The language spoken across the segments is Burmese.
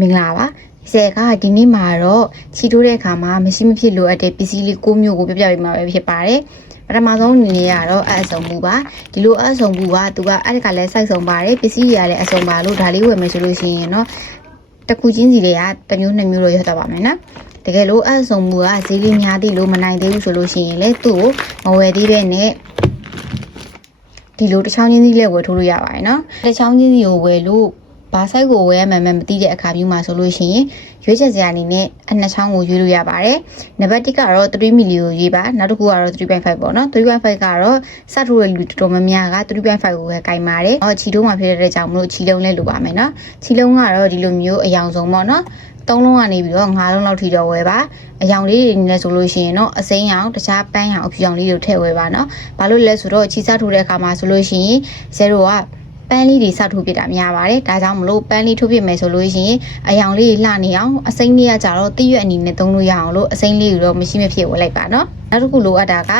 မင်္ဂလာပါဆယ်ကဒီနေ့မှာတော့ချီထိုးတဲ့အခါမှာမရှိမဖြစ်လိုအပ်တဲ့ပစ္စည်းလေး9မျိုးကိုပြပြပေးမှာပဲဖြစ်ပါတယ်ပထမဆုံးအနေနဲ့ကတော့အဆုံမှုပါဒီလိုအဆုံမှုကသူကအဲ့ဒီကလည်းစိုက်ဆုံးပါတယ်ပစ္စည်းတွေကလည်းအဆုံပါလို့ဒါလေးဝယ်မယ်ဆိုလို့ရှိရင်တော့တစ်ခုချင်းစီတွေကတစ်မျိုးနှစ်မျိုးတော့ရတော့ပါမယ်နော်တကယ်လို့အဆုံမှုကဈေးလေးများသေးလို့မနိုင်သေးဘူးဆိုလို့ရှိရင်လည်းသူ့ကိုမဝယ်သေးတဲ့နဲ့ဒီလိုတစ်ချောင်းချင်းစီလည်းဝယ်ထိုးလို့ရပါတယ်နော်တစ်ချောင်းချင်းစီကိုဝယ်လို့ဘာဆိုင်ကိုဝယ်ရမှန်းမသိတဲ့အခါမျိုးမှာဆိုလို့ရှိရင်ရွေးချက်စရာအနေနဲ့အနှစ်ချောင်းကိုရွေးလို့ရပါတယ်။နံပါတ်1ကတော့3မီလီကိုရွေးပါနောက်တစ်ခုကတော့3.5ပေါ့နော်3.5ကတော့စထိုးတဲ့လူတော်တော်များများက3.5ကိုပဲကင်ပါတယ်။ချီတုံးမှာဖြစ်တဲ့ကြောင့်မလို့ချီလုံးလဲလိုပါမယ်နော်။ချီလုံးကတော့ဒီလိုမျိုးအယောင်ဆုံးပေါ့နော်။3လုံးကနေပြီးတော့5လုံးလောက်ထိတော့ဝယ်ပါအယောင်လေးတွေနဲ့ဆိုလို့ရှိရင်တော့အစိမ်းရောင်တခြားပန်းရောင်အဖြူရောင်လေးတွေထည့်ဝယ်ပါနော်။ဘာလို့လဲဆိုတော့ချီစထိုးတဲ့အခါမှာဆိုလို့ရှိရင်0ကပန်းလေးတွေစထိုးပြတာများပါတယ်ဒါကြောင့်မလို့ပန်းလေးထိုးပြမယ်ဆိုလို့ရှိရင်အယောင်လေးလှနေအောင်အစိမ်းလေးကကြတော့တိရွက်အနေနဲ့သုံးလို့ရအောင်လို့အစိမ်းလေးကိုတော့မရှိမဖြစ်ဝယ်လိုက်ပါနော်နောက်တစ်ခုလိုအပ်တာက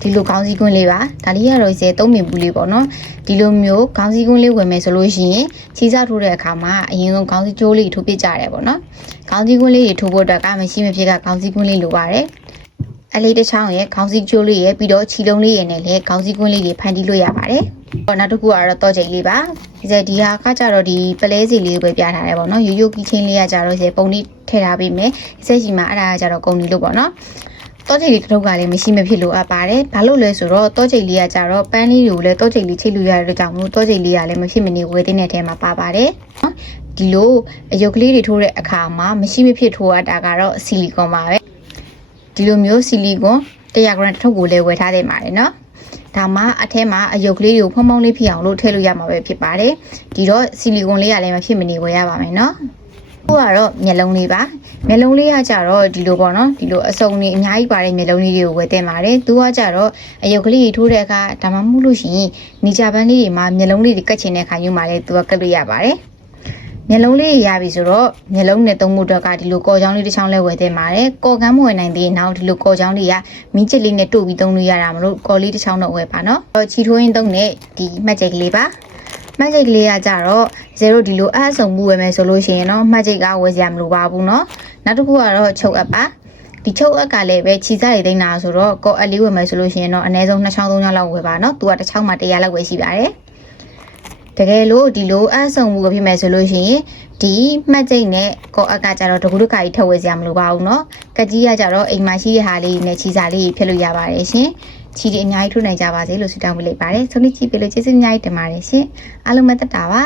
ဒီလိုခေါင်းစည်းကွင်းလေးပါဒါလေးကတော့ရေ3မီဘူးလေးပေါ့နော်ဒီလိုမျိုးခေါင်းစည်းကွင်းလေးဝယ်မယ်ဆိုလို့ရှိရင်ချီစထိုးတဲ့အခါမှာအရင်ဆုံးခေါင်းစည်းကျိုးလေးထိုးပြကြရတယ်ပေါ့နော်ခေါင်းစည်းကွင်းလေးတွေထိုးဖို့အတွက်ကမရှိမဖြစ်ကခေါင်းစည်းကွင်းလေးလိုပါတယ်အလေးတစ်ချောင်းရဲ့ခေါင်းစည်းကျိုးလေးရဲ့ပြီးတော့ခြီလုံးလေးရဲ့နဲ့လည်းခေါင်းစည်းကွင်းလေးတွေဖန်တီးလို့ရပါတယ်နောက်တစ်ခုကတော့တော့ချိန်လေးပါဒီဟာကကြတော့ဒီပလဲစီလေးကိုပဲပြထားတယ်ပေါ့နော်ရိုးရိုးကီချင်းလေးကကြတော့ပုံလေးထည့်ထားပေးမယ်ဆက်စီမှာအဲ့ဒါကကြတော့ကုန်ပြီလို့ပေါ့နော်တော့ချိန်လေးတစ်ထုပ်ကလည်းမရှိမဖြစ်လို့အပ်ပါတယ်ဘာလို့လဲဆိုတော့တော့ချိန်လေးကကြတော့ပန်းလေးတွေကိုလည်းတော့ချိန်လေးချိတ်လို့ရတဲ့ကြောင့်မလို့တော့ချိန်လေးကလည်းမဖြစ်မနေဝယ်တဲ့ထဲမှာပါပါတယ်နော်ဒီလိုအယုတ်ကလေးတွေထိုးတဲ့အခါမှာမရှိမဖြစ်ထိုးရတာကတော့ဆီလီကွန်ပါပဲဒီလိုမျိုးဆီလီကွန်100 gram တစ်ထုပ်ကိုလည်းဝယ်ထားတယ်ပါတယ်နော်ဒါမှအထဲမှာအယုတ်ကလေးကိုဖုံဖုံလေးဖြစ်အောင်လို့ထည့်လို့ရမှာပဲဖြစ်ပါတယ်ဒီတော့ဆီလီကွန်လေးကလည်းမဖြစ်မနေဝယ်ရပါမယ်နော်ခုကတော့မျက်လုံးလေးပါမျက်လုံးလေးကကြတော့ဒီလိုပေါ့နော်ဒီလိုအစုံတွေအများကြီးပါတဲ့မျက်လုံးလေးတွေကိုဝယ်တင်ပါတယ်သူကကြတော့အယုတ်ကလေးထိုးတဲ့အခါဒါမှမဟုတ်လို့ရှိရင်နေကြပန်းလေးတွေမှာမျက်လုံးလေးတွေကတ်ချင်တဲ့အခါမျိုးမှာလည်းသူကကတ်လို့ရပါတယ်မျက်လုံးလေးရပြီဆိုတော့မျက်လုံးနဲ့သုံးမှုတော့ကဒီလိုကော်ချောင်းလေးတစ်ချောင်းလဲဝယ်တင်ပါတယ်ကော်ကမ်းမဝယ်နိုင်သေးရင်နောက်ဒီလိုကော်ချောင်းလေးကမီးချစ်လေးနဲ့တို့ပြီးသုံးလို့ရတာမလို့ကော်လေးတစ်ချောင်းတော့ဝယ်ပါနော်ချီထိုးရင်းသုံးတဲ့ဒီမှတ်ချိတ်ကလေးပါမှတ်ချိတ်ကလေးကကြတော့0ဒီလိုအဆုံမှုဝယ်မယ်ဆိုလို့ရှိရင်တော့မှတ်ချိတ်ကဝယ်စရာမလိုပါဘူးနော်နောက်တစ်ခုကတော့ချုပ်အပ်ပါဒီချုပ်အပ်ကလည်းပဲခြီစားတွေသိမ်းတာဆိုတော့ကော်အပ်လေးဝယ်မယ်ဆိုလို့ရှိရင်တော့အနည်းဆုံး2ချောင်း3ချောင်းလောက်ဝယ်ပါနော်သူကတစ်ချောင်းမှာ100လောက်ဝယ်ရှိပါတယ်တကယ်လို့ဒီလိုအဆုံမှုဖြစ်မယ်ဆိုလို့ရှိရင်ဒီမှတ်ချိတ်နဲ့ကောအကကြတော့တကူတခါကြီးထည့်ဝယ်စရာမလိုပါဘူးเนาะကကြီးကကြတော့အိမ်မှာရှိတဲ့ဟာလေးနဲ့ချီစာလေးဖြစ်လို့ရပါတယ်ရှင်ချီတွေအများကြီးထိုးနိုင်ကြပါစေလို့ဆုတောင်းပေးလိုက်ပါတယ်ဆုံးဖြတ်ကြည့်ပေးလို့ကျေးဇူးအများကြီးတင်ပါတယ်ရှင်အားလုံးပဲတက်တာပါ